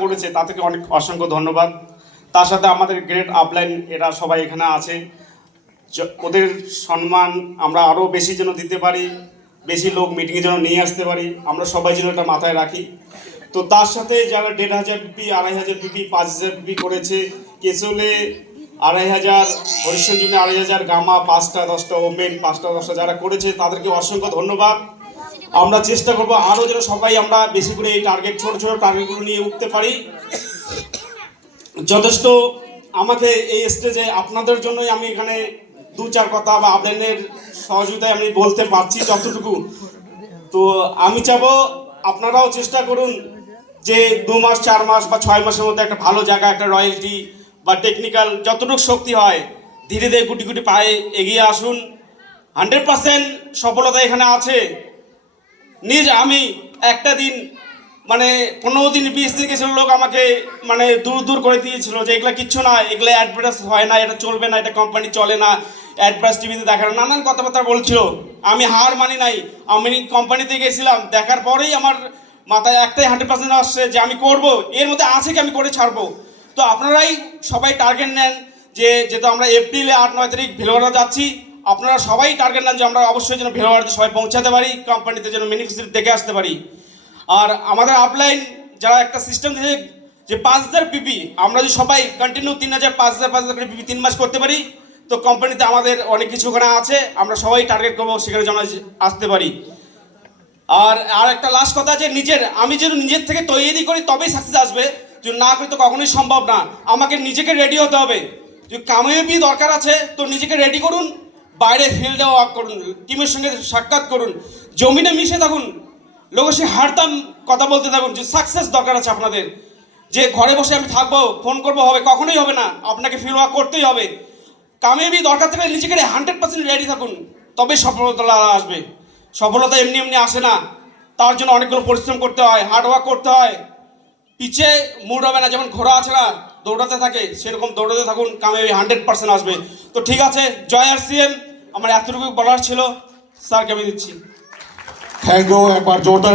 করেছে তা থেকে অনেক অসংখ্য ধন্যবাদ। তার সাথে আমাদের গ্রেট আপলাইন এরা সবাই এখানে আছে, ওদের সম্মান আমরা আরও বেশি যেন দিতে পারি, বেশি লোক মিটিংয়ে যেন নিয়ে আসতে পারি, আমরা সবাই যেন এটা মাথায় রাখি। তো তার সাথে যারা 1500 পিপি, 2500 পিপি, 5000 পিপি করেছে, কেশলে 2500, হরিশ্চন্দ্র 2500, গামা 5টা 10টা, ওপেন 5টা 10টা যারা করেছে তাদেরকে অসংখ্য ধন্যবাদ। আমরা চেষ্টা করবো আরও যেন সবাই আমরা বেশি করে এই টার্গেট, ছোট ছোট টার্গেটগুলো নিয়ে উঠতে পারি। যথেষ্ট আমাকে এই স্টেজে আপনাদের জন্যই আমি এখানে 2-4 কথা বা আপনাদের সহযোগিতায় আমি বলতে পারছি যতটুকু। তো আমি চাবো আপনারাও চেষ্টা করুন যে 2 মাস 4 মাস বা 6 মাসের মধ্যে একটা ভালো জায়গা, একটা রয়্যালটি বা টেকনিক্যাল যতটুকু শক্তি হয় ধীরে ধীরে গুটি গুটি পায়ে এগিয়ে আসুন। 100% সফলতা এখানে আছে। আমি একটা দিন মানে 15 দিন 20 দিন গেছিল, লোক আমাকে মানে দূর দূর করে দিয়েছিল যে এগুলো কিচ্ছু না, এগুলো অ্যাডভার্টাইজ হয় না, এটা চলবে না, এটা কোম্পানি চলে না, অ্যাডভার্টাইজ টিভিতে দেখানো, নানান কথাবার্তা বলছিল। আমি হার মানি নাই, আমি কোম্পানিতে গেছিলাম, দেখার পরেই আমার মাথায় একটাই 100% আসছে যে আমি করব, এর মধ্যে আছে কি আমি করে ছাড়বো। তো আপনারাই সবাই টার্গেট নেন যে যেহেতু আমরা এপ্রিলে 8-9 তারিখ ভেলোয়ারা যাচ্ছি, আপনারা সবাই টার্গেট নেন যে আমরা অবশ্যই যেন ভেলোয়ারাতে সবাই পৌঁছাতে পারি, কোম্পানিতে যেন বেনিফিসিয়ারি দেখে আসতে পারি। আর আমাদের আপলাইন যারা একটা সিস্টেম দিয়েছে যে 5000 পিপি, আমরা যদি সবাই কন্টিনিউ 3000 5000 করে পিপি 3 মাস করতে পারি, তো কোম্পানিতে আমাদের অনেক কিছু ওখানে আছে, আমরা সবাই টার্গেট করবো সেখানে যেন আসতে পারি। আর একটা লাস্ট কথা আছে, আমি যেন নিজের থেকে তৈরি করি তবেই সাকসেস আসবে, যদি না করি তো কখনোই সম্ভব না। আমাকে নিজেকে রেডি হতে হবে। যদি কামিয়াবি দরকার আছে তো নিজেকে রেডি করুন, বাইরে ফিল্ডে ওয়ার্ক করুন, টিমের সঙ্গে সাক্ষাৎ করুন, জমিনে মিশে থাকুন, লোকের সে হারতাম কথা বলতে থাকুন। যে সাকসেস দরকার আছে আপনাদের, যে ঘরে বসে আমি থাকবো ফোন করবো হবে, কখনোই হবে না, আপনাকে ফিল্ড ওয়ার্ক করতেই হবে। কামিয়াবি দরকার থেকে নিজেকে 100% রেডি থাকুন, তবে সফলতা আসবে। সফলতা এমনি এমনি আসে না, তার জন্য অনেকগুলো পরিশ্রম করতে হয়, হার্ড ওয়ার্ক করতে হয়। পিছে মুড হবে না, যেমন ঘোড়া আছে না দৌড়াতে থাকে, সেরকম দৌড়াতে থাকুন, কামিয়াবি 100% আসবে। তো ঠিক আছে, জয় RCM। আমার এতটুকু বলার ছিল, স্যারকে আমি দিচ্ছি। থ্যাংক ইউ, একবার জোরদার